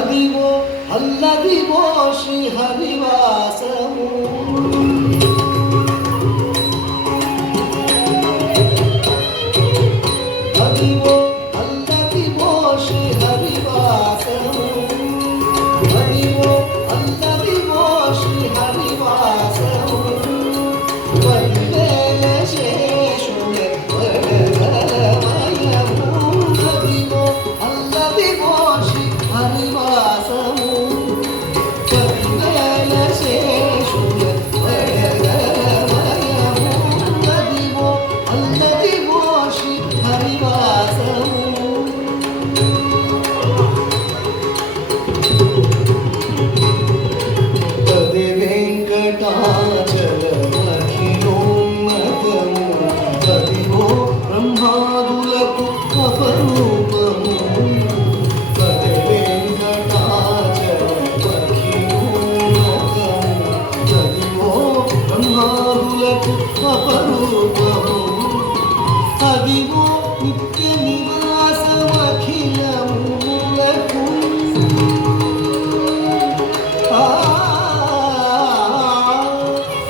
అదివో అల్లదివో శ్రీహరివాసము అదివో అల్లదివో శ్రీహరివాసము అదివో అల్లదివో శ్రీహరివాసము వల్లేల శేషుడే వరదమయము అదివో అల్లదివో శ్రీహరివాసము వల్లేల శేషుడే వరదమయము అదివో అల్లదివో శ్రీహరివాసము తదే వెంకటాచలమఖిలోన్నతము తదివో బ్రహ్మాదులకు అపరూపము తదే వెంకటాచలమఖిలోన్నతము తదివో బ్రహ్మాదులకు అపరూపము అదివో నిత్య నివాసమఖిలములకు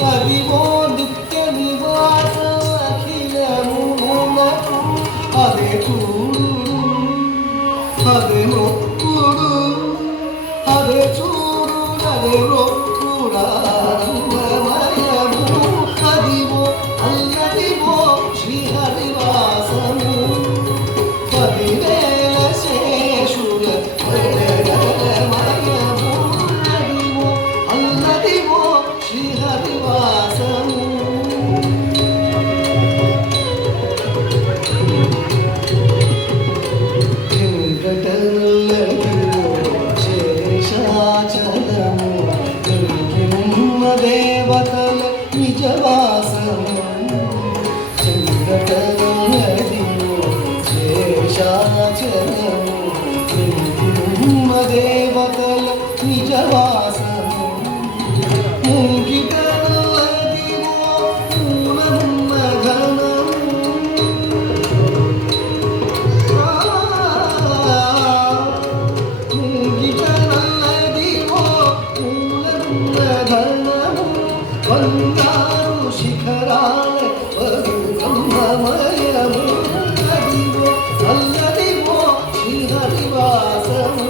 అదివో నిత్య నివాసం అఖిలమునకు అదే చూడు అదే నొక్కుడు అదే చూడు అదే రొక్కుడామయము అదివో అల్లదివో శ్రీహరివాసము పదివేల శేషుల వరదమయము అదివో అల్లదివో శ్రీహరివాసము వెంకటనల్లదివో శేషాచలము వెంకినున్న దేవతల నిజవాసము వెంకటనల్లదివో శేషాచలము వెంకినున్న దేవతల నిజవాసము ముంగిటనల్లదివో పూనన్న ఘనము ముంగిటనల్లదివో పూనన్న ఘనము వందారు శిఖరాల వరు బ్రహ్మమయము అదివో అల్లదివో శ్రీహరివాసము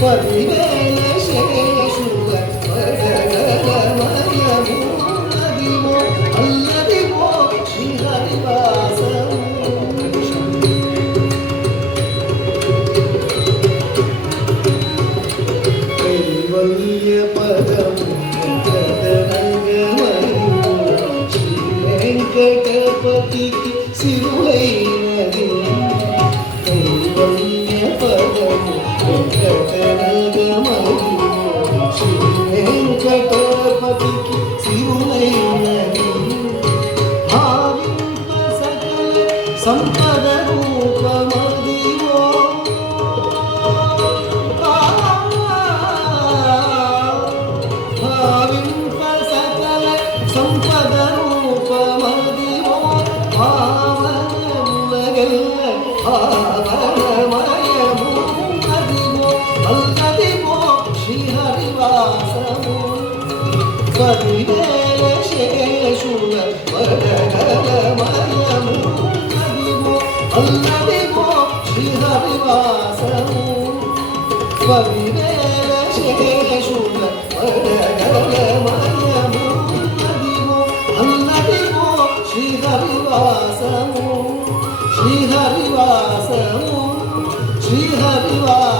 పదివేల శేషుల వరదమయము అదివో అల్లదివో శ్రీహరివాసము కైవల్య పదము వెంకటరంగమయము శ్రీ వెంకటపతికి సిరులైనది కైవల్య పదము వెంకటరంగమయము శ్రీ వెంకటపతికి సిరులైనది భావింప సకల సంపద రూపమదివో భావింప సకల సంపద రూపమదివో భావనములగల్ల భావనమయము అదివో అల్లదివో శ్రీహరివాసము పదివేల శేషుల వరదమయము అదివో అల్లదివో శ్రీహరివాసము పదివేల శేషుల వరదమయము అదివో అల్లదివో శ్రీహరివాసము శ్రీహరివాసము శ్రీహరివాసము